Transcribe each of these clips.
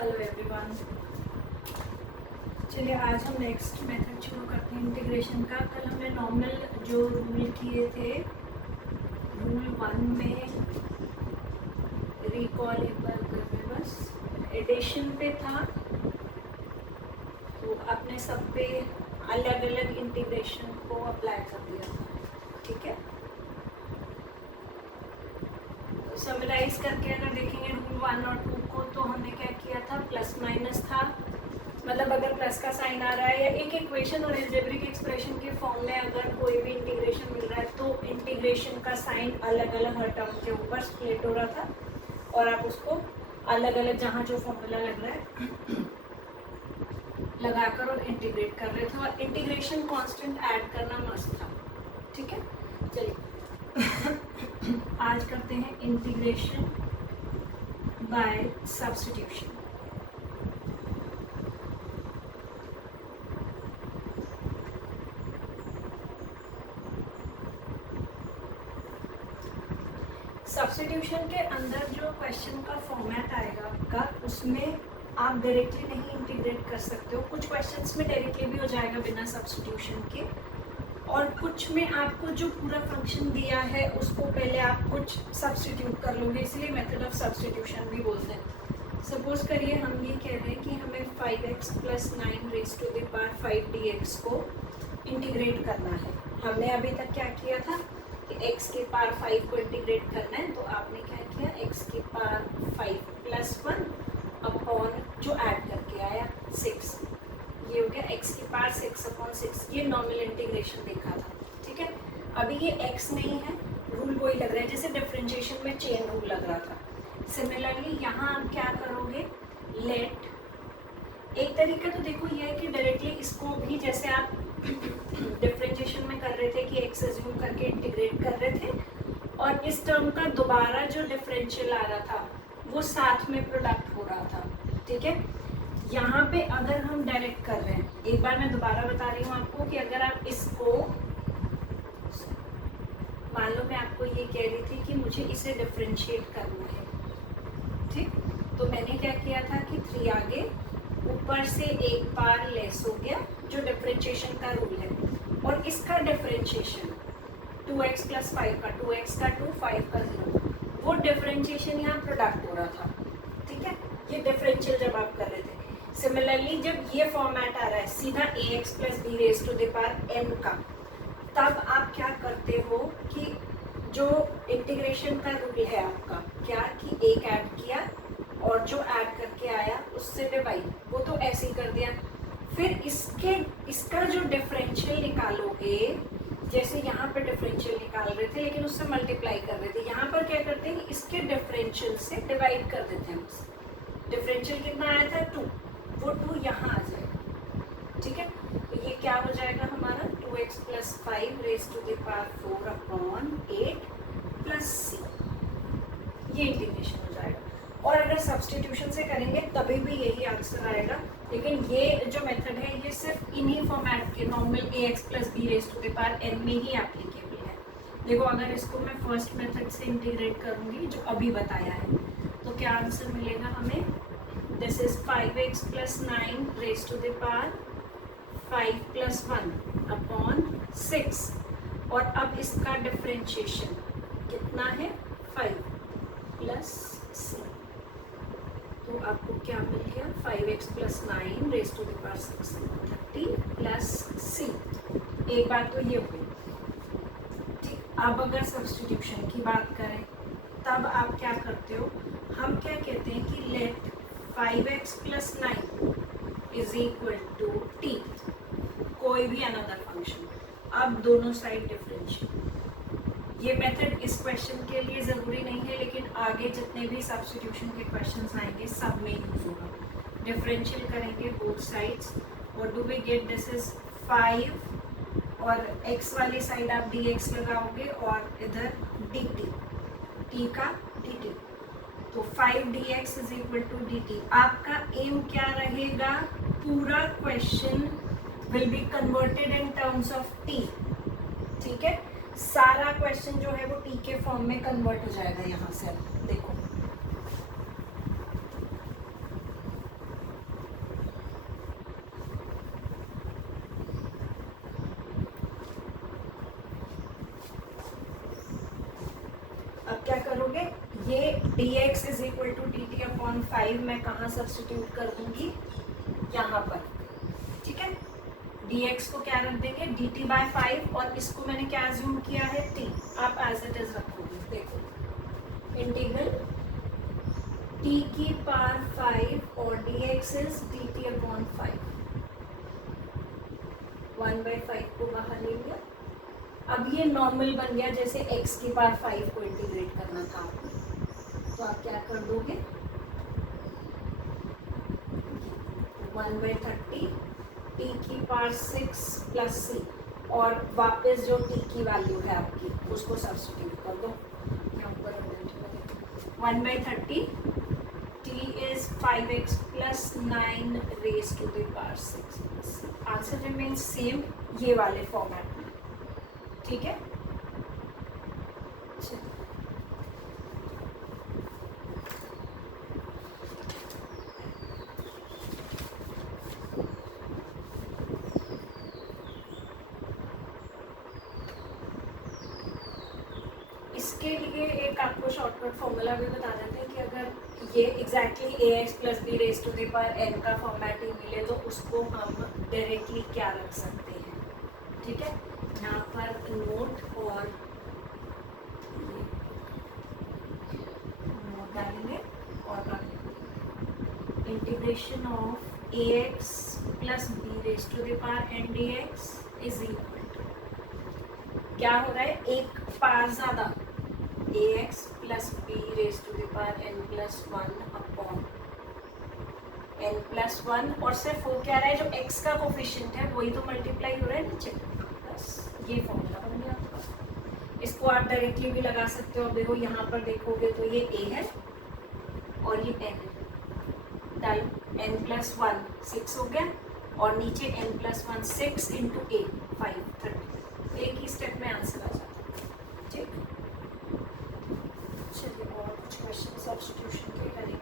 Hello everyone. चलिए आज हम नेक्स्ट मेथड शुरू करते हैं इंटीग्रेशन का। कल हमने नॉर्मल जो रूल किए थे, रूल 1 में रिकॉल एक बार करके बस एडिशन पे था, तो आपने सब पे अलग अलग इंटीग्रेशन को अप्लाई कर दिया था। ठीक है, समराइज करके अगर देखेंगे रूल 1 और 2 को, तो हमने क्या किया था, प्लस माइनस था, मतलब अगर प्लस का साइन आ रहा है या एक इक्वेशन और अलजेब्रिक एक्सप्रेशन के फॉर्म में अगर कोई भी इंटीग्रेशन मिल रहा है तो इंटीग्रेशन का साइन अलग अलग हर टर्म के ऊपर स्प्लिट हो रहा था और आप उसको अलग अलग जहाँ जो फॉर्मूला लग रहा है लगाकर और इंटीग्रेट कर रहे थे, और इंटीग्रेशन कांस्टेंट ऐड करना मस्त था। ठीक है, चलिए आज करते हैं इंटीग्रेशन बाय सब्स्टिट्यूशन। सब्स्टिट्यूशन के अंदर जो क्वेश्चन का फॉर्मेट आएगा आपका, उसमें आप डायरेक्टली नहीं इंटीग्रेट कर सकते हो। कुछ क्वेश्चंस में डायरेक्टली भी हो जाएगा बिना सब्स्टिट्यूशन के, और कुछ में आपको जो पूरा फंक्शन दिया है उसको पहले आप कुछ सब्स्टिट्यूट कर लोगे, इसलिए मेथड ऑफ सब्स्टिट्यूशन भी बोलते हैं। सपोज करिए हम ये कह रहे हैं कि हमें 5x + 9 raise to the power 5 dx को इंटीग्रेट करना है। हमने अभी तक क्या किया था कि x के पावर 5 को इंटीग्रेट करना है, तो आपने क्या किया, x के पावर 5 + 1 अपॉन जो ऐड करके आया 6, ये हो गया x की पावर 6/6। ये नॉर्मल इंटीग्रेशन देखा था। ठीक है, अभी ये x नहीं है, रूल वही लग रहा है जैसे डिफरेंशिएशन में चेन रूल लग रहा था। सिमिलरली यहाँ आप क्या करोगे, लेट, एक तरीका तो देखो ये है कि डायरेक्टली इसको भी जैसे आप डिफरेंशिएशन में कर रहे थे कि x अज्यूम करके इंटीग्रेट कर रहे थे, और इस टर्म का दोबारा जो डिफरेंशियल आ रहा था वो साथ में प्रोडक्ट हो रहा था। ठीक है, यहाँ पे अगर हम डायरेक्ट कर रहे हैं, एक बार मैं दोबारा बता रही हूँ आपको कि अगर आप इसको, मान लो मैं आपको ये कह रही थी कि मुझे इसे डिफरेंशिएट करना है, ठीक, तो मैंने क्या किया था कि 3 आगे ऊपर से एक बार लेस हो गया, जो डिफरेंशिएशन का रूल है, और इसका डिफरेंशिएशन 2x + 5 का 2x का 2 5 का 0, वो डिफरेंशिएशन यहाँ प्रोडक्ट हो रहा था। ठीक है, ये डिफरेंशियल जब आप कर रहे थे। सिमिलरली जब ये फॉर्मेट आ रहा है सीधा ax + b raise to the power n का, तब आप क्या करते हो कि जो इंटीग्रेशन का रूल है आपका क्या, कि एक ऐड किया और जो ऐड करके आया उससे डिवाइड, वो तो ऐसे ही कर दिया। फिर इसका जो डिफरेंशियल निकालोगे, जैसे यहाँ पे डिफरेंशियल निकाल रहे थे लेकिन उससे मल्टीप्लाई कर रहे थे, यहाँ पर क्या करते हैं, इसके डिफरेंशियल से डिवाइड कर देते हैं। डिफरेंशियल कितना आया था 2, वो 2 यहाँ आ जाएगा। ठीक है, तो ये क्या हो जाएगा हमारा 2x + 5 raise to the power 4/8 + c, ये इंटीग्रेशन हो जाएगा। और अगर सब्स्टिट्यूशन से करेंगे तभी भी यही आंसर आएगा, लेकिन ये जो मेथड है ये सिर्फ इन्हीं फॉर्मेट के normal ax + b raise to the power n में ही एप्लीकेबल है। देखो अगर इसको मैं फर्स्ट मेथड से इंटीग्रेट करूँगी जो अभी बताया है, तो क्या आंसर मिलेगा हमें, this is 5x + 9 raise to the power 5 + 1/6, और अब इसका डिफरेंशिएशन कितना है 5 + c, तो आपको क्या मिल गया, 5x + 9 raise to the power 6 30 + c। एक बात तो ये हुई। ठीक, अब अगर सब्स्टिट्यूशन की बात करें तब आप क्या करते हो, हम क्या कहते हैं कि लेट 5x + 9 = t, कोई भी अनदर फंक्शन, अब दोनों साइड डिफरेंशियल। ये मेथड इस क्वेश्चन के लिए ज़रूरी नहीं है, लेकिन आगे जितने भी सब्स्टिट्यूशन के क्वेश्चंस आएंगे सब में यूज होगा। डिफरेंशियल करेंगे both sides, what do we get, this is 5, और x वाली साइड आप dx लगाओगे और इधर dt, t का dt, तो 5 dx = dt। आपका एम क्या रहेगा, पूरा question will be converted in terms of t। ठीक है, सारा क्वेश्चन जो है वो टी के फॉर्म में कन्वर्ट हो जाएगा यहाँ से। अब देखो करोगे, ये dx is equal to D T upon 5 मैं कहाँ सब्सटीट्यूट कर दूंगी, यहाँ पर, ठीक है। dx को क्या रख देंगे, dt बाय 5, और इसको मैंने क्या अज्यूम किया है, t, आप एज इट इज रखोगे। देखो इंटीग्रल t की पावर 5 और dx इज dt अपॉन 5, 1/5 को बाहर ले लिया। अब ये नॉर्मल बन गया, जैसे x की पावर 5 को इंटीग्रेट करना था आपको, तो आप क्या कर दोगे, 1/30 t की पावर 6 प्लस c, और वापस जो t की वैल्यू है आपकी उसको सब्स्टिट्यूट कर दो यहाँ पर। 1/30 t is 5x plus 9 raise to the power 6, answer remains same ये वाले फॉर्मेट में, ठीक है। इसके लिए एक आपको शॉर्टकट फॉर्मूला भी बता देते हैं कि अगर ये exactly ax plus B raise to the power n का फॉर्मेट ही मिले तो उसको हम डायरेक्टली क्या रख सकते हैं, ठीक है। यहाँ पर नोट और नोट डालेंगे और integration of ax plus B raise to the power n dx is equal to, क्या हो रहा है, एक पावर ज़्यादा ax plus B raise to the power n plus 1 upon n plus 1, और सिर्फ वो क्या रहा है, जो x का कोफिशिएंट है वही तो मल्टीप्लाई हो रहा है नीचे, बस ये फॉर्मूला बन गया आपका। इसको आप डायरेक्टली भी लगा सकते हो। अब देखो यहाँ पर देखोगे तो ये a है और ये n है, डालो n प्लस 1 6 हो गया, और नीचे n प्लस 1 6 इंटू a 5 30, एक ही स्टेप में आंसर आ जाता है, ठीक। चलिए और कुछ क्वेश्चन सब्स्टिट्यूशन के करेंगे।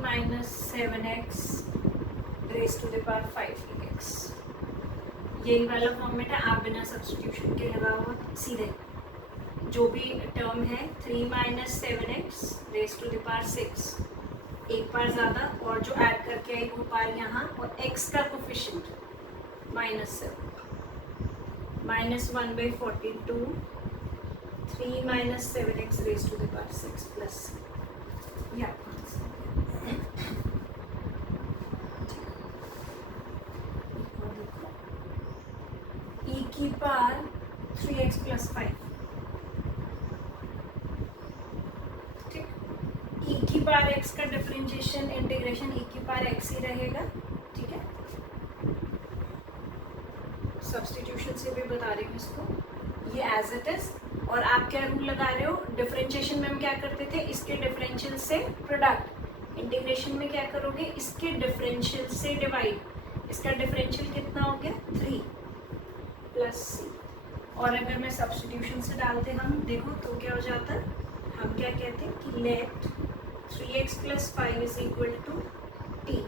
Minus 7x raise to the power 5x, यही वाला फॉर्मेट है। आप बिना सब्स्टिट्यूशन के लगा हुआ सीधे जो भी टर्म है 3 minus 7x raise to the power 6, एक बार ज़्यादा, और जो ऐड करके आई वो पार यहाँ, और x का coefficient -7 minus 1/42, 3 minus 7x raise to the power 6 plus, या e की पावर 3x प्लस 5, ठीक। e की पावर x का डिफरेंशिएशन इंटीग्रेशन e की पावर x ही रहेगा, ठीक है। सब्स्टिट्यूशन से भी बता रही हूँ इसको, ये एज इट इज। और आप क्या रूल लगा रहे हो, डिफरेंशिएशन में हम क्या करते थे, इसके डिफरेंशियल से प्रोडक्ट, इंटीग्रेशन में क्या करोगे, इसके डिफरेंशियल से डिवाइड, इसका डिफरेंशियल कितना हो गया 3 प्लस सी, और अगर मैं सब्स्टिट्यूशन से डालते हम देखो तो क्या हो जाता है, हम क्या कहते हैं कि let 3x plus 5 is equal to t,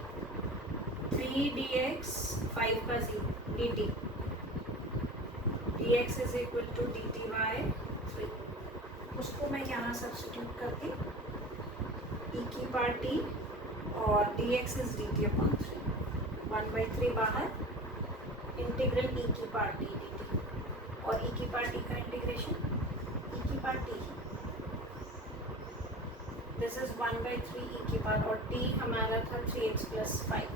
3 dx 5 का z dt, dx is equal to dt by 3, उसको मैं यहाँ सब्स्टिट्यूट करती, e की पावर t और dx इज dt अपॉन 3, 1/3 बाहर, इंटीग्रल e की पावर t dt, और e की पावर t का इंटीग्रेशन e की power t, this is 1/3 E के पावर और टी हमारा था 3x + 5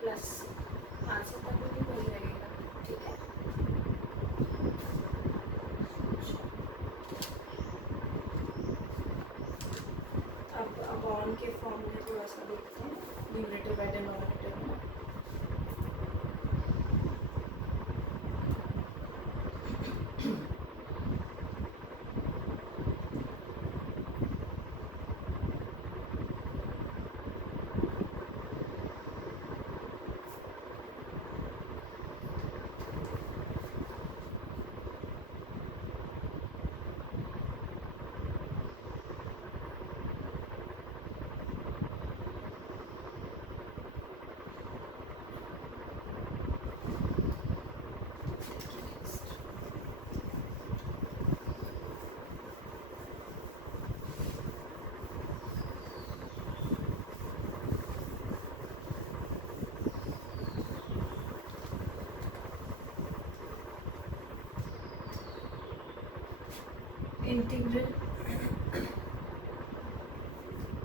प्लस आंसर तक भी वही रहेगा, ठीक है। अब ऑन के फॉर्म में थोड़ा सा देखते हैं न्यूमरेटर बाय डिनोमिनेटर में। इंटीग्रल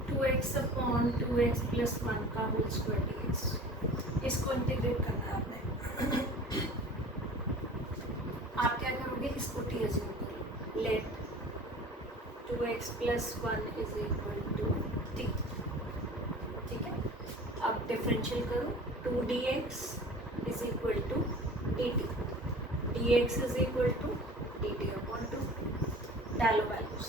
2x/2x + 1 का होल स्क्वायर dx, इसको इंटीग्रेट करना है आपने। आप क्या करोगे, इसको टी अज्यूम करो, लेट 2x + 1 = t, ठीक है। अब डिफरेंशियल करो, 2dx = dt, dx = dt/2, डालो वैल्यूज,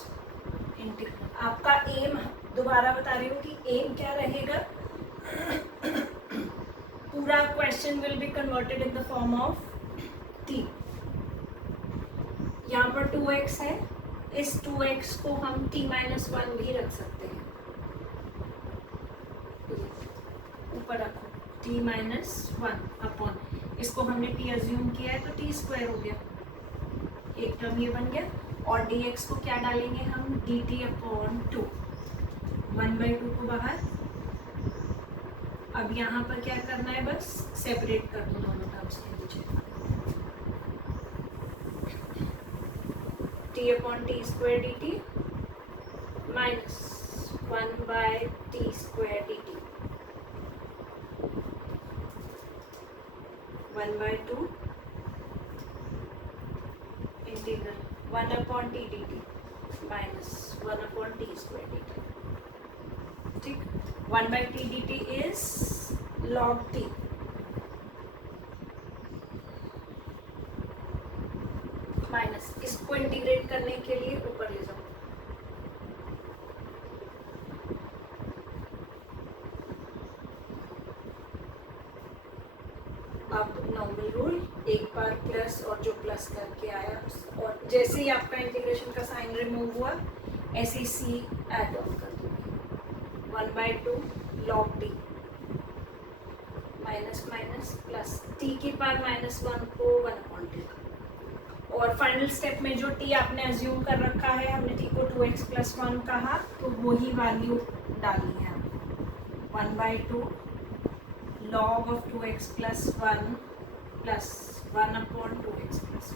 इंटीग्रल। आपका एम, दोबारा बता रही हूँ कि एम क्या रहेगा, पूरा question will be converted in the form of T. यहाँ पर 2x है, इस 2x को हम t-1 भी रख सकते हैं, ऊपर रखो t-1 अपॉन, इसको हमने t अज्यूम किया है तो t² हो गया, एक टर्म ये बन गया। और dx को क्या डालेंगे हम, dt/2, 1/2 को बाहर। अब यहाँ पर क्या करना है, बस सेपरेट कर दो दोनों टर्म्स के नीचे, t/t² dt minus 1/t² dt, 1/2 integral 1/t dt minus 1/t² dt, ठीक। 1/t dt is log t, minus, इसको इंटीग्रेट करने के लिए ऊपर ले जाओ, अब नॉर्मल रूल, एक बार प्लस और जो प्लस करके आया, और जैसे ही आपका इंटीग्रेशन का साइन रिमूव हुआ ऐसे ही सी ऐड ऑन कर दूंगी, 1/2 log t minus minus plus, t की पावर -1 को 1/t, और फाइनल स्टेप में जो t आपने अज्यूम कर रखा है, हमने t को 2x + 1 कहा तो वही वैल्यू डालनी है, 1/2 log of 2x + 1 plus 1/2x +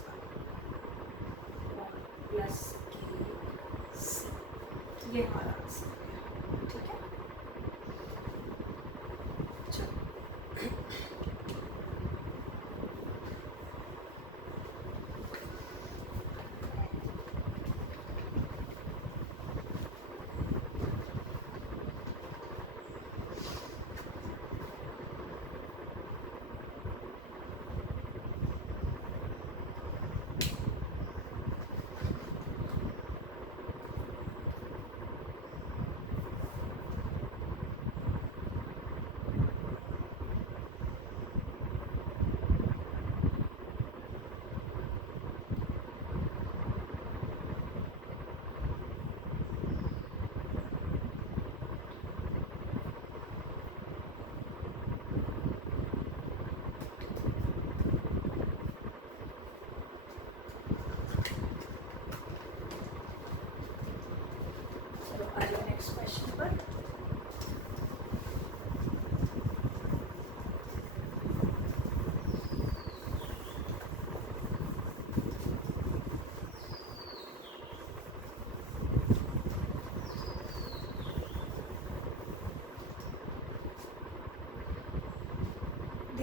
1 plus ये हमारा आंसर है, ठीक है। चलो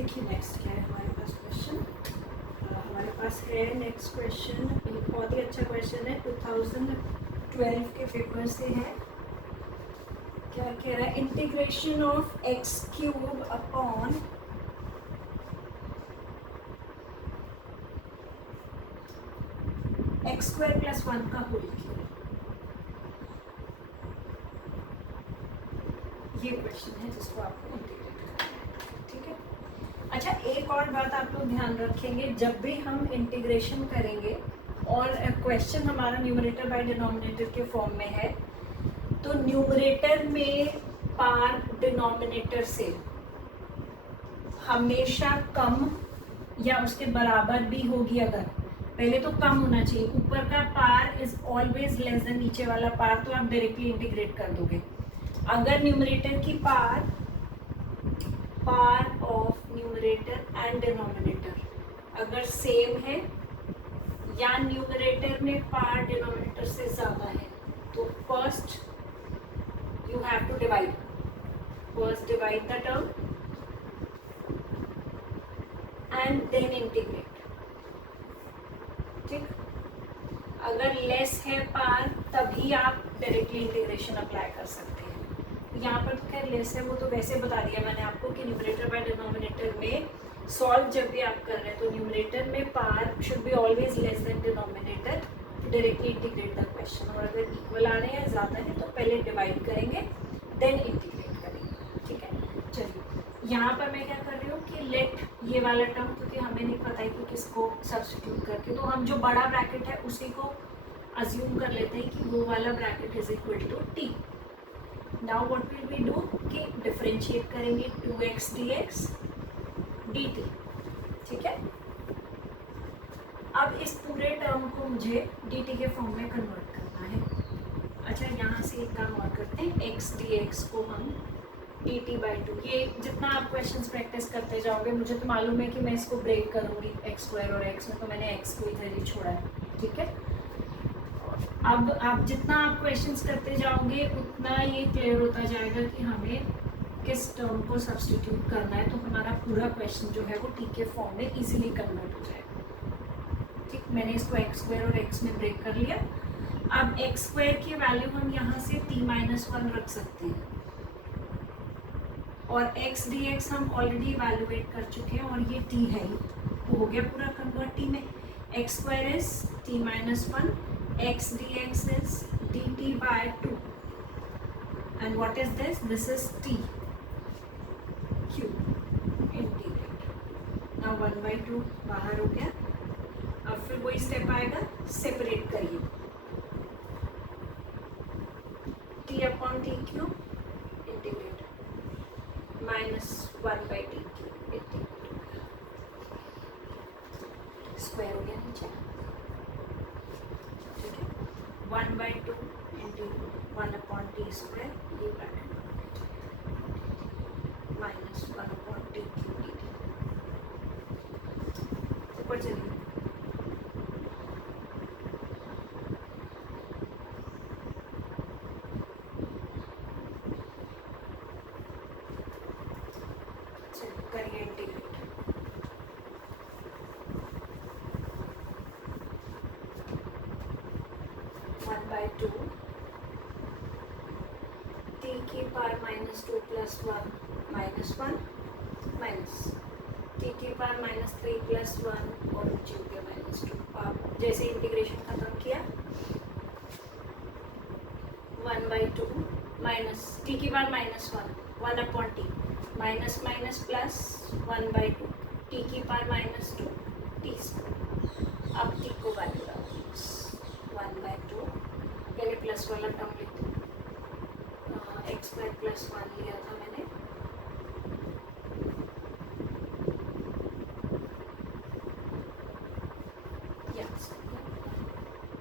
देखिए नेक्स्ट क्या है हमारे पास क्वेश्चन। हमारे पास है नेक्स्ट क्वेश्चन, ये बहुत ही अच्छा क्वेश्चन है, 2012 के पेपर से है। क्या कह रहा है, integration of x cube upon x square plus 1 का होल क्यूब। ये क्वेश्चन है जिसको आपको इंटीग्रेट करना है, ठीक है। अच्छा, एक और बात आप लोग ध्यान रखेंगे, जब भी हम इंटीग्रेशन करेंगे और क्वेश्चन हमारा न्यूमरेटर बाय डिनोमिनेटर के फॉर्म में है, तो न्यूमरेटर में पार डिनोमिनेटर से हमेशा कम या उसके बराबर भी होगी। अगर पहले तो कम होना चाहिए, ऊपर का पार इज ऑलवेज लेस देन नीचे वाला पार, तो आप डायरेक्टली इंटीग्रेट कर दोगे। अगर न्यूमरेटर की power of numerator and denominator अगर सेम है या न्यूमरेटर में पार डिनोमिनेटर से ज्यादा है, तो first you have to divide, first divide the term and then integrate, ठीक। अगर लेस है पार तभी आप डायरेक्टली इंटीग्रेशन अप्लाई कर सकते हैं। यहाँ पर तो खैर लेस है, वो तो वैसे बता दिया मैंने आपको कि न्यूमरेटर बाय डिनोमिनेटर में सॉल्व जब भी आप कर रहे हैं तो न्यूमरेटर में power should be always less than denominator, directly integrate the question. और अगर इक्वल आ रहे हैं, ज़्यादा है, तो पहले डिवाइड करेंगे देन इंटीग्रेट करेंगे, ठीक है। चलिए, यहाँ पर मैं क्या कर रही हूँ कि लेट ये वाला टर्म, क्योंकि हमें नहीं पता है कि किसको सब्स्टिट्यूट करके, तो हम जो बड़ा ब्रैकेट है उसी को अज्यूम कर लेते हैं कि वो वाला bracket is equal to T. Now what will we do कि डिफरेंशिएट करेंगे 2x dx dt, ठीक है। अब इस पूरे टर्म को मुझे dt के फॉर्म में कन्वर्ट करना है। अच्छा, यहाँ से एक काम और करते हैं, x dx को हम dt/2, ये जितना आप क्वेश्चंस प्रैक्टिस करते जाओगे, मुझे तो मालूम है कि मैं इसको ब्रेक करूँगी x स्क्वायर और x में, तो मैंने x को इधर ही छोड़ा है, ठीक है। अब आप जितना आप क्वेश्चंस करते जाओगे उतना ये क्लियर होता जाएगा कि हमें किस टर्म को सब्स्टिट्यूट करना है, तो हमारा पूरा क्वेश्चन जो है वो टी के फॉर्म में इजीली कन्वर्ट हो जाएगा, ठीक। मैंने इसको एक्स स्क्वायर और एक्स में ब्रेक कर लिया। अब एक्स स्क्वायर की वैल्यू हम यहाँ से t-1 रख सकते हैं, और x dx हम ऑलरेडी इवैल्यूएट कर चुके हैं, और ये t है ही, तो हो गया पूरा कन्वर्ट t में। X square is t-1, x dx is dt/2, and what is this? This is t cube integrate. Now 1/2 बाहर हो गया। अब फिर वही स्टेप आएगा, सेपरेट करिए, t/t cube integrate -1/t cube integrate, square हो गया नीचे, 1/2 into 1/t square, ये ब्रैकेट -1/t cube dt। ऊपर चलिए, करिए इंटीग्रेट। (2) t की पावर -2 + 1 -1 माइनस t की पावर -3 + 1 और नीचे हो गया -2। आप जैसे इंटीग्रेशन खत्म किया, 1/2 माइनस t की power -1 1/t minus minus plus 1/2 t की पावर -2 t स्क्वायर। अब t को वैल्यू डालो 1/2, पहले प्लस वाला टर्म लिख दो, एक्स स्क्वायर प्लस 1 लिया था मैंने,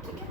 ठीक है।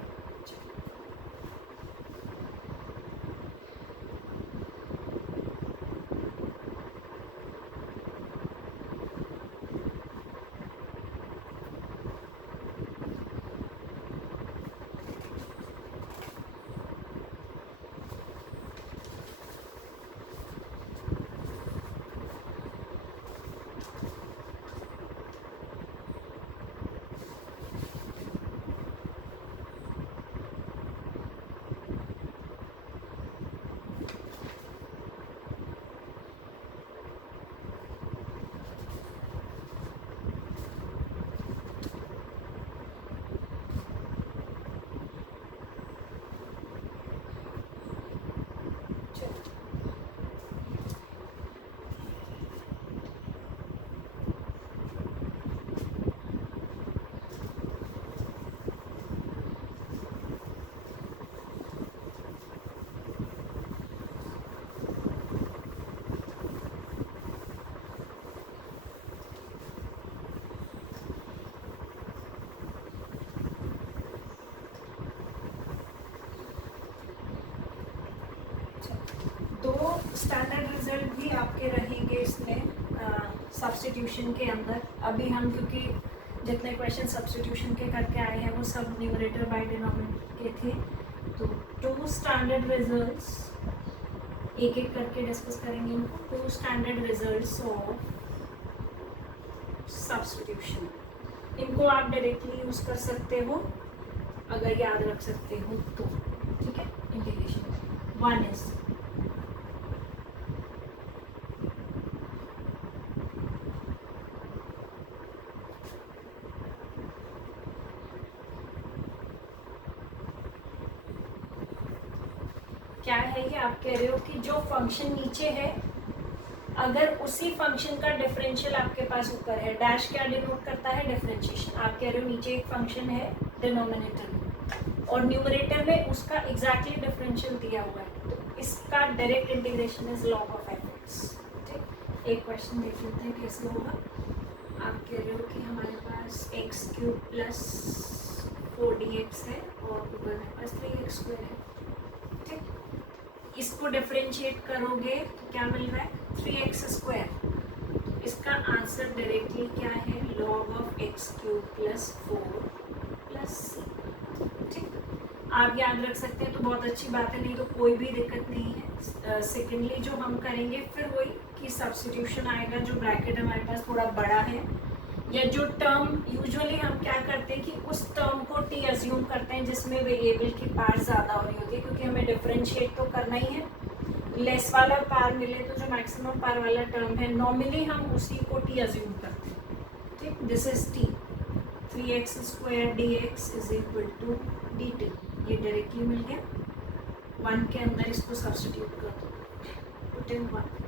स्टैंडर्ड रिजल्ट भी आपके रहेंगे इसमें सब्स्टिट्यूशन के अंदर। अभी हम क्योंकि जितने क्वेश्चन सब्स्टिट्यूशन के करके आए हैं वो सब न्यूमरेटर बाय डिनोमिनेटर के थे, तो 2 स्टैंडर्ड रिजल्ट्स एक एक करके डिस्कस करेंगे इनको। 2 स्टैंडर्ड रिजल्ट्स ऑफ सब्स्टिट्यूशन, इनको आप डायरेक्टली यूज कर सकते हो अगर याद रख सकते हो तो, ठीक है। इंटीग्रेशन 1 इज क्या है ये, आप कह रहे हो कि जो फंक्शन नीचे है अगर उसी फंक्शन का डिफरेंशियल आपके पास ऊपर है, डैश क्या डिनोट करता है, डिफरेंशिएशन। आप कह रहे हो नीचे एक फंक्शन है डिनोमिनेटर में और न्यूमरेटर में उसका एग्जैक्टली डिफरेंशियल दिया हुआ है, तो इसका direct integration is log of fx। ठीक, एक क्वेश्चन देख लेते हैं कैसे होगा। आप कह रहे हो कि हमारे पास x³ प्लस 4dx है और ऊपर मेरे पास 3x² है, ठीक। इसको डिफरेंशिएट करोगे तो क्या मिल रहा है, 3x²। इसका आंसर डायरेक्टली क्या है, log of x³ plus 4 plus c। ठीक, आप याद रख सकते हैं तो बहुत अच्छी बात है, नहीं तो कोई भी दिक्कत नहीं है। सेकेंडली जो हम करेंगे फिर वही कि सब्स्टिट्यूशन आएगा, जो ब्रैकेट हमारे पास थोड़ा बड़ा है या जो टर्म यूजुअली हम क्या करते हैं कि उस टर्म को t अज्यूम करते हैं जिसमें वेरिएबल की पार ज़्यादा हो रही होती है, क्योंकि हमें डिफरेंशिएट तो करना ही है। लेस वाला पार मिले तो जो मैक्सिमम पार वाला टर्म है नॉर्मली हम उसी को t अज्यूम करते हैं, ठीक। This is t, 3x² dx is equal to dt, ये डायरेक्टली मिल गया। 1 के अंदर इसको सब्स्टिट्यूट कर दो, पुट इन 1,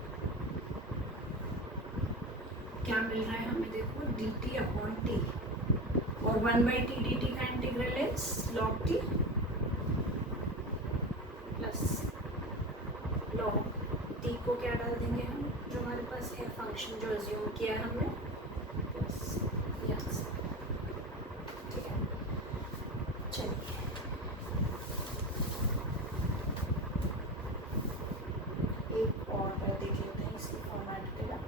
क्या मिल रहा है हमें, देखो dt अपॉन t, और 1/t dt का integral is log t plus log t को क्या डाल देंगे हम, जो हमारे पास है फंक्शन जो अज्यूम किया हमने, प्लस यस, ठीक है। चलिए एक और देख लेते हैं इसकी फॉर्मेट के लिए।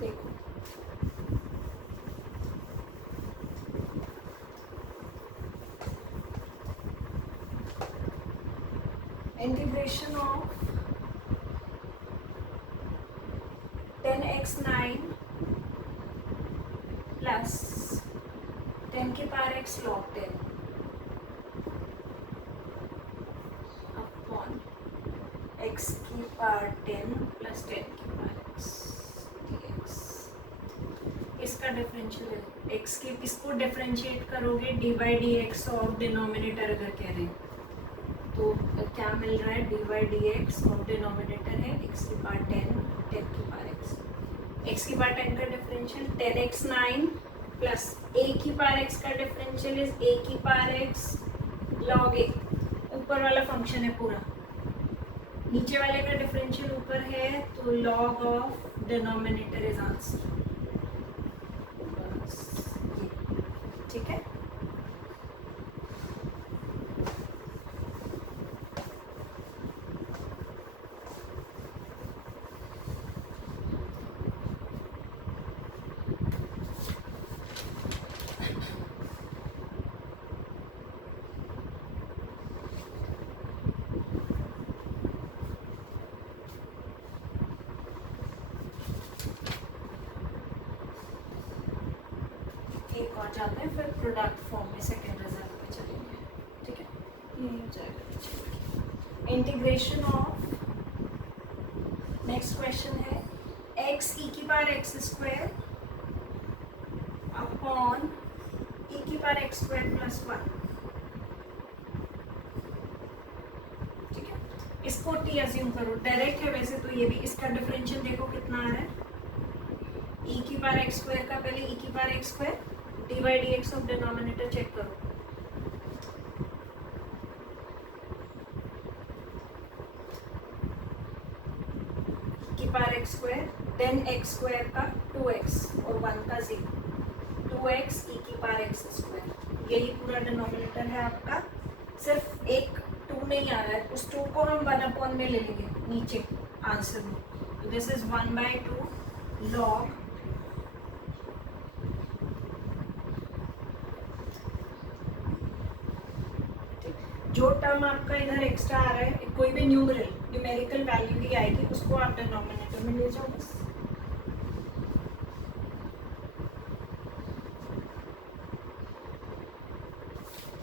देखो इंटीग्रेशन ऑफ 10x9 प्लस 10 की power x log 10 upon x की पावर 10 प्लस 10 की पावर x dx। इसका डिफरेंशियल है x की, इसको डिफरेंशिएट करोगे d/dx और डिनोमिनेटर अगर कह रहे हैं तो क्या मिल रहा है, d/dx और डिनोमिनेटर है x की पावर 10, 10 की पावर x की पावर 10 का डिफरेंशियल 10x9 प्लस a की पावर x का डिफरेंशियल इज a की पावर x log a। ऊपर वाला फंक्शन है पूरा, नीचे वाले का डिफरेंशियल ऊपर है तो log of denominator is answer, बस ये, ठीक है। एक और जाते हैं फिर प्रोडक्ट फॉर्म में सेकेंड रिजल्ट पे चलेंगे, ठीक है। ये हो जाएगा इंटीग्रेशन ऑफ, नेक्स्ट क्वेश्चन है x e की पावर x² अपॉन e की पावर x² प्लस 1, ठीक है। इसको t अज्यूम करो, डायरेक्ट है वैसे तो ये भी, इसका डिफरेंशियल देखो कितना आ रहा है, ई की पावर एक्स स्क्वायर का पहले ई की power x square d by d x of denominator check करो। की power x square then x square का 2x और 1 का 0, 2x ई की पावर एक्स स्क्वायर, यही पूरा डिनोमिनेटर है आपका। सिर्फ एक 2 नहीं आ रहा है, उस 2 को हम 1 में ले लेंगे नीचे आंसर में। तो दिस इज 1/2 लॉग जो टर्म आपका इधर एक्स्ट्रा आ रहा है, कोई भी न्यूमेरिकल वैल्यू ही आएगी, उसको आप डिनोमिनेटर में ले जाओ बस।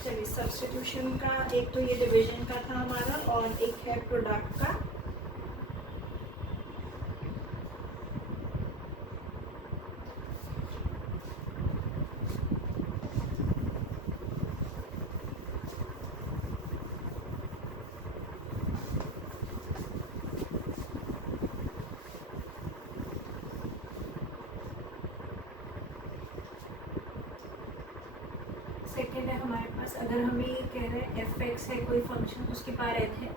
चलिए सब्स्टिट्यूशन का एक तो ये डिवीजन का था हमारा, और एक है प्रोडक्ट का। सेकेंड है हमारे पास, अगर हमें ये कह रहे हैं एफ एक्स है कोई फंक्शन, उसके पावर एन है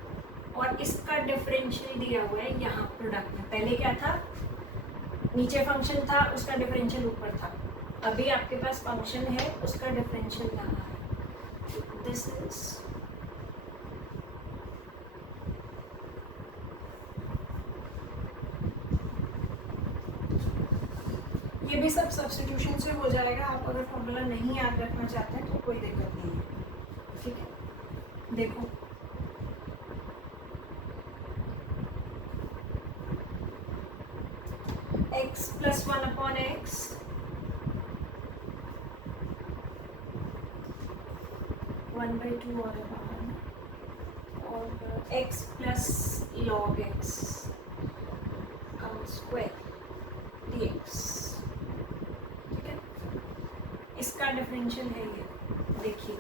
और इसका डिफरेंशियल दिया हुआ है यहाँ प्रोडक्ट में। पहले क्या था, नीचे फंक्शन था, उसका डिफरेंशियल ऊपर था। अभी आपके पास फंक्शन है, उसका डिफरेंशियल यहाँ है। दिस इज ये भी सब सब्स्टिट्यूशन से हो जाएगा। आप अगर फॉर्मूला नहीं याद रखना चाहते हैं तो कोई दिक्कत नहीं है, ठीक है। देखो x plus 1/x, one by two और x प्लस लॉग x का स्क्वायर dx, ठीक है। इसका डिफरेंशियल है ये, देखिए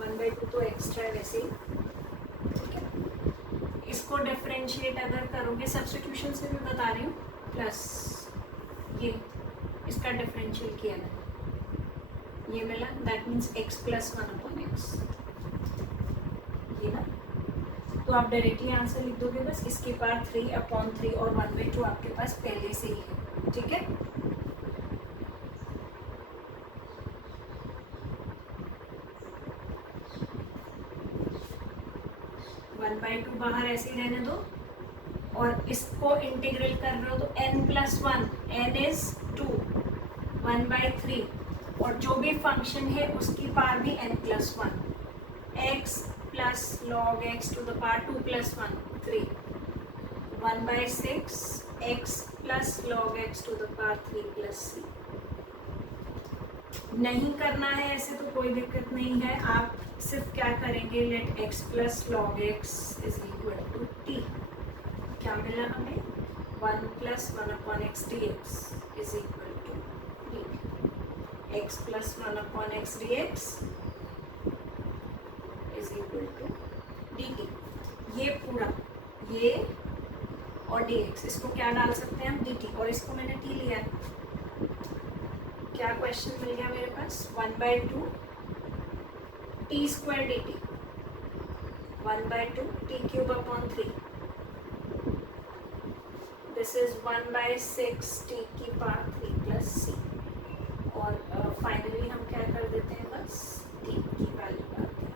1/2 तो एक्स्ट्रा है वैसे ही, ठीक है। इसको डिफरेंशिएट अगर करोगे, सब्स्टिट्यूशन से भी बता रही हूँ, प्लस ये इसका डिफरेंशियल किया मैंने, ये मिला, that means x plus 1/x, ये ना। तो आप डायरेक्टली आंसर लिख दोगे बस, इसके पावर 3/3 और 1/2 आपके पास पहले से ही है, ठीक है। वन बाई टू बाहर ऐसे ही रहने दो, और इसको इंटीग्रेट कर रहे हो तो n प्लस 1, n इज 2, 1/3, और जो भी फंक्शन है उसकी पावर भी n plus 1, x plus log x to the power 2 plus 1 3, 1/6 x plus log x to the power 3 plus c। नहीं करना है ऐसे तो कोई दिक्कत नहीं है, आप सिर्फ क्या करेंगे, let x plus log x is equal to t। क्या मिला हमें, 1 plus 1/x dx is equal to dt, x plus 1/x dx is equal to dt। ये पूरा, ये और dx, इसको क्या डाल सकते हैं हम, dt, और इसको मैंने t लिया है। क्या क्वेश्चन मिल गया मेरे पास, 1/2 t square dt, 1/2 t cube upon 3, this is 1/6 t की पावर 3 प्लस c, और फाइनली हम क्या कर देते हैं, बस t की वैल्यू डालते हैं।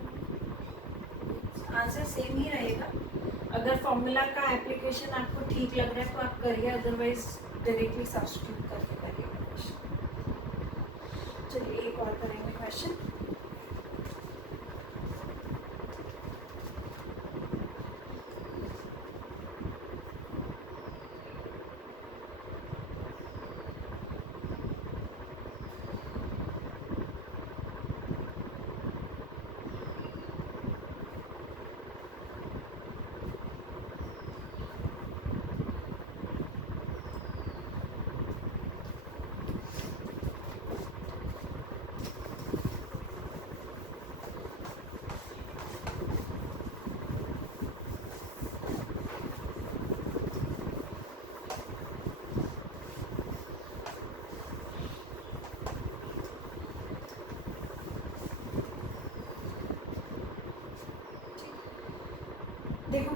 आंसर सेम ही रहेगा। अगर फॉर्मूला का एप्लीकेशन आपको ठीक लग रहा है तो आप करिए, अदरवाइज डायरेक्टली सब्स्टिट्यूट करके करिए क्वेश्चन। चलिए एक और करेंगे क्वेश्चन।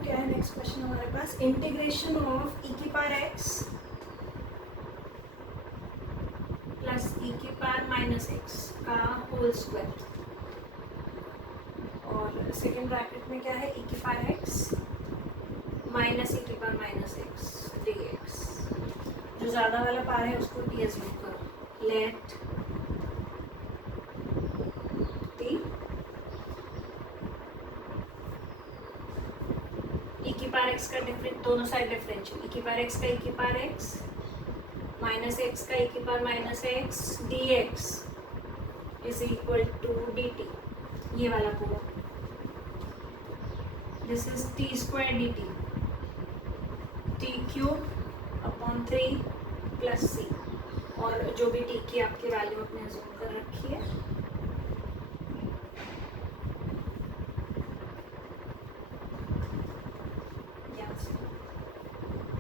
क्या है नेक्स्ट क्वेश्चन हमारे पास, इंटीग्रेशन ऑफ ई की पावर एक्स प्लस ई की पावर माइनस एक्स का होल स्क्वायर, और सेकेंड ब्रैकेट में क्या है, ई की पावर एक्स माइनस ई की power minus x d x. जो ज़्यादा वाला पार है उसको डी एस यूज करो। लेट टी ई की पावर एक्स का डिफरेंट, दोनों साइड डिफरेंशियल, ई की पावर एक्स का ई की पावर एक्स माइनस एक्स का ई की power minus x d x is equal to D t. ये वाला पूरा, this is t square d t, t cube upon 3 plus c, और जो भी टी की आपकी वैल्यू अपने अज्यूम कर रखी है।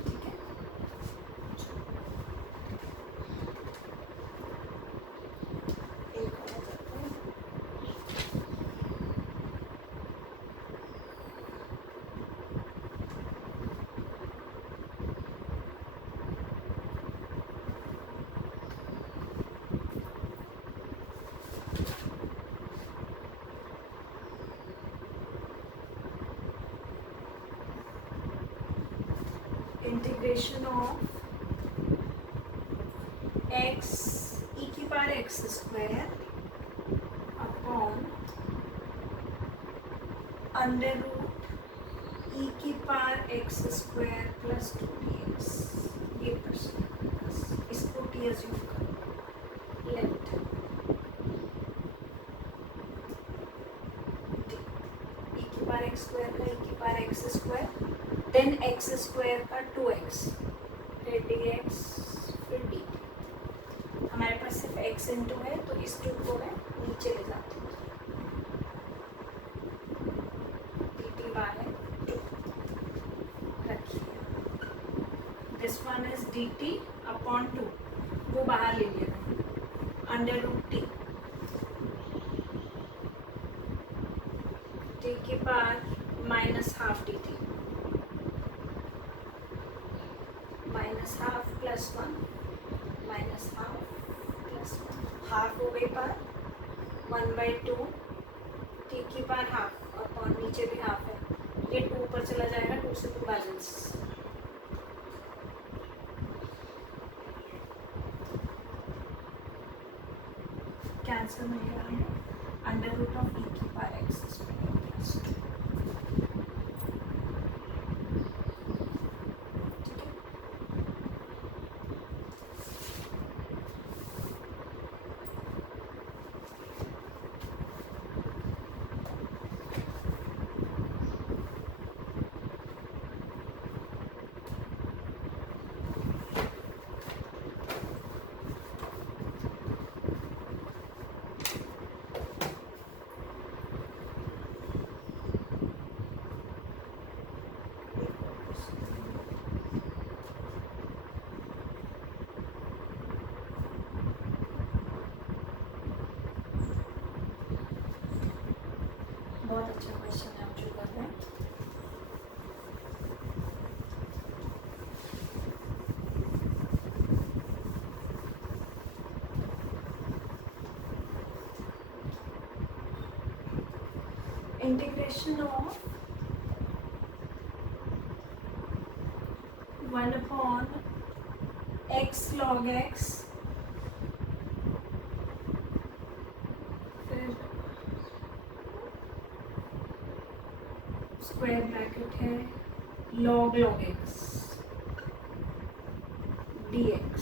ठीक है, इंटीग्रेशन ऑफ एक्स ई की power x square upon under root e की power x square plus 2dx, ये क्वेश्चन, इसको टी अज्यूम करो। लेट ई की पावर एक्स स्क्वायर का ई की power x square, then x square का 2x, फिर dx, फिर dt। हमारे पास सिर्फ x इंटू है तो इस 2 को मैं नीचे ले जाती हूँ, dt बाय 2 रखिए। This one is dt upon 2, वो बाहर ले लिया, अंडर रूट टी, टी के power minus half D T, minus half plus 1, minus half plus 1, half हो गई पार 1/2 टी की पार हाफ, अपॉन नीचे भी हाफ है, ये 2 पर चला जाएगा, 2 से 2 बैलेंस, कैंसिल हो गया, अंडर रूट ऑफ ई की पावर एक्स स्क्वायर प्लस 2। बहुत अच्छा क्वेश्चन है, आप जो कर रहे हैं। Integration of 1 upon x log x, फिर स्क्वायर ब्रैकेट है log x dx।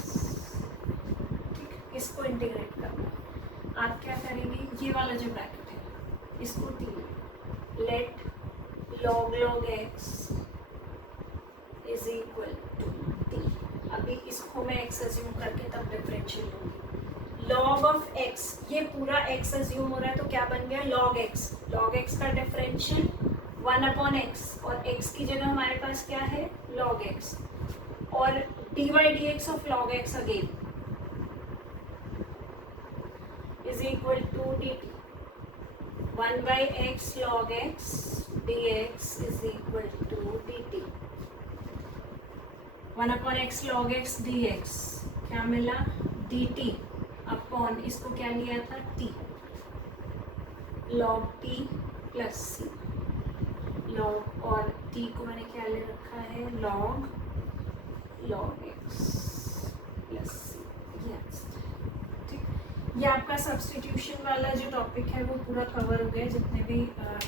ठीक, इसको इंटीग्रेट करना है। आप क्या करेंगे, ये वाला जो ब्रैकेट है इसको 3, let log x is equal to 3। अभी इसको मैं x अज्यूम करके तब डिफरेंशियल लूँगी। log ऑफ x, ये पूरा x अज्यूम हो रहा है तो क्या बन गया, log x का डिफरेंशियल 1 अपॉन एक्स, और x की जगह हमारे पास क्या है log x, और dy dx of log x again is equal to dt 1/x log x dx is equal to dt. 1/x log x dx क्या मिला? dt अपॉन इसको क्या लिया था? t log t plus c. log और t को मैंने क्या ले रखा है? log x plus c. ये आपका सब्स्टिट्यूशन वाला जो टॉपिक है वो पूरा कवर हो गया, जितने भी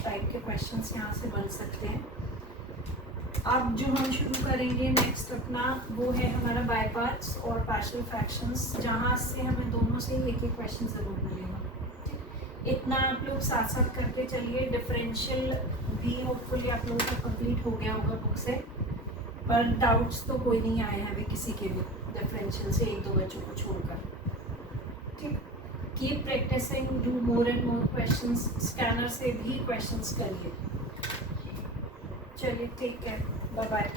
टाइप के क्वेश्चंस यहाँ से बन सकते हैं. अब जो हम शुरू करेंगे नेक्स्ट अपना वो है हमारा बाय पार्ट्स और पार्शियल फ्रैक्शंस, जहाँ से हमें दोनों से ही एक एक क्वेश्चन ज़रूर मिलेगा. इतना आप लोग साथ साथ करके चलिए. डिफरेंशियल भी होपफुली आप लोगों का कंप्लीट हो गया होगा बुक से, पर डाउट्स तो कोई नहीं आए हैं अभी किसी के भी डिफरेंशियल से, एक दो बच्चों को छोड़कर. ठीक, keep practising, do more and more questions. Scanner से भी क्वेश्चंस करिए. चलिए ठीक है, बाय बाय.